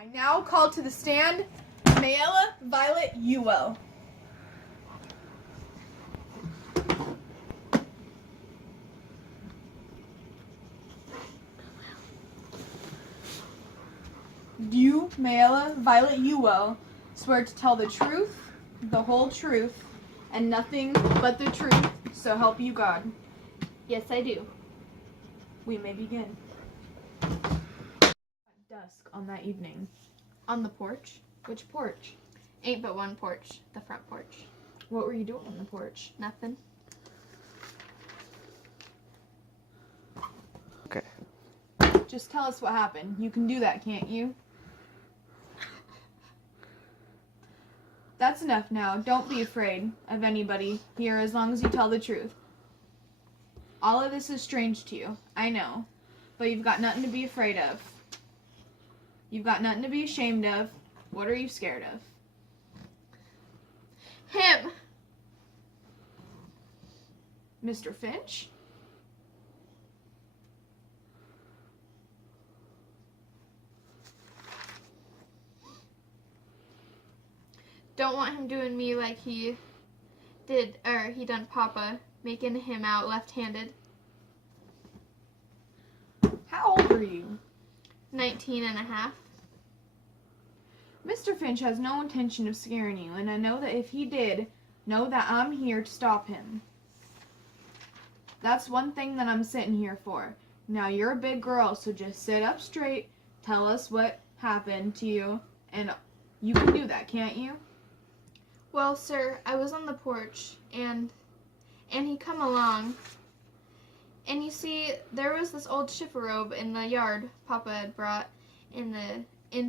I now call to the stand Mayella Ewell. Do you, Mayella Ewell, swear to tell the truth, the whole truth, and nothing but the truth, so help you God? Yes, I do. We may begin. At dusk on that evening. On the porch? Which porch? Ain't but one porch. The front porch. What were you doing on the porch? Nothing. Okay. Just tell us what happened. You can do that, can't you? That's enough now. Don't be afraid of anybody here as long as you tell the truth. All of this is strange to you, I know, but you've got nothing to be afraid of. You've got nothing to be ashamed of. What are you scared of? Him! Mr. Finch? Don't want him doing me like he did, or he done Papa, making him out left-handed. How old are you? 19 and a half. Mr. Finch has no intention of scaring you, and I know that if he did, know that I'm here to stop him. That's one thing that I'm sitting here for. Now, you're a big girl, so just sit up straight, tell us what happened to you, and you can do that, can't you? Well, sir, I was on the porch, and he come along, and you see, there was this old chifferobe in the yard Papa had brought in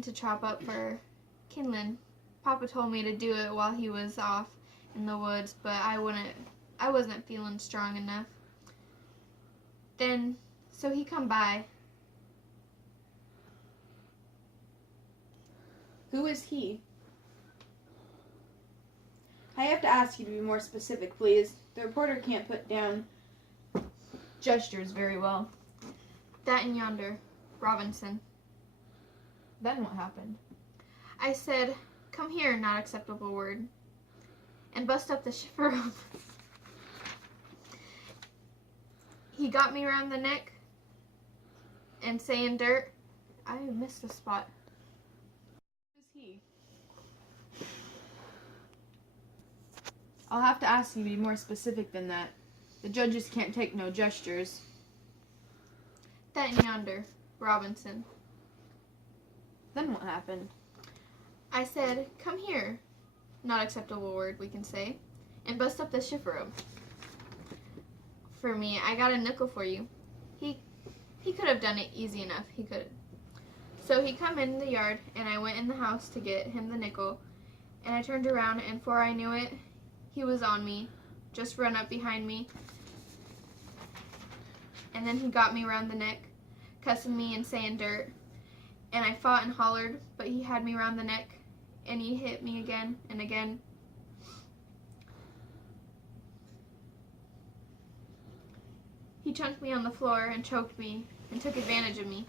to chop up for kindling. Papa told me to do it while he was off in the woods, but I wasn't feeling strong enough. Then, so he come by. Who is he? I have to ask you to be more specific, please. The reporter can't put down gestures very well. That and yonder, Robinson. Then what happened? I said, come here, not acceptable word, and bust up the chifferobe. He got me around the neck and saying dirt. I missed a spot. Who is he? I'll have to ask you to be more specific than that. The judges can't take no gestures. That and yonder, Robinson. Then what happened? I said, come here, not acceptable word we can say, and bust up the chifferobe. For me, I got a nickel for you. He could have done it easy enough, he could. So he come in the yard, and I went in the house to get him the nickel, and I turned around, and before I knew it, he was on me, just run up behind me, and then he got me around the neck, cussing me and saying dirt, and I fought and hollered, but he had me around the neck, and he hit me again and again. He chunked me on the floor and choked me and took advantage of me.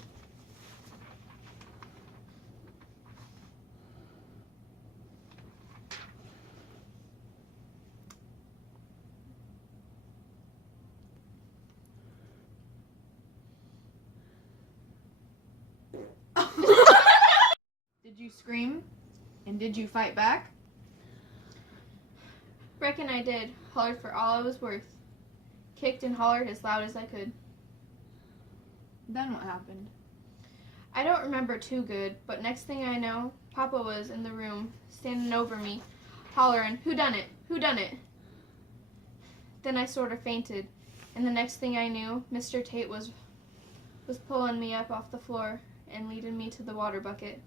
Did you scream? And did you fight back? Reckon I did. Hollered for all I was worth. Kicked and hollered as loud as I could. Then what happened? I don't remember too good, but next thing I know, Papa was in the room, standing over me, hollering, "Who done it? Who done it?" Then I sort of fainted, and the next thing I knew, Mr. Tate was pulling me up off the floor and leading me to the water bucket.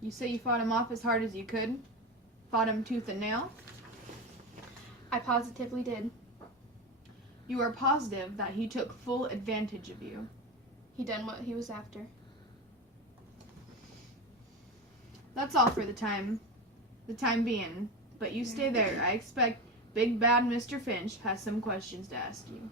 You say you fought him off as hard as you could? Fought him tooth and nail? I positively did. You are positive that he took full advantage of you? He done what he was after. That's all for the time being. But you stay there. I expect Big Bad Mr. Finch has some questions to ask you.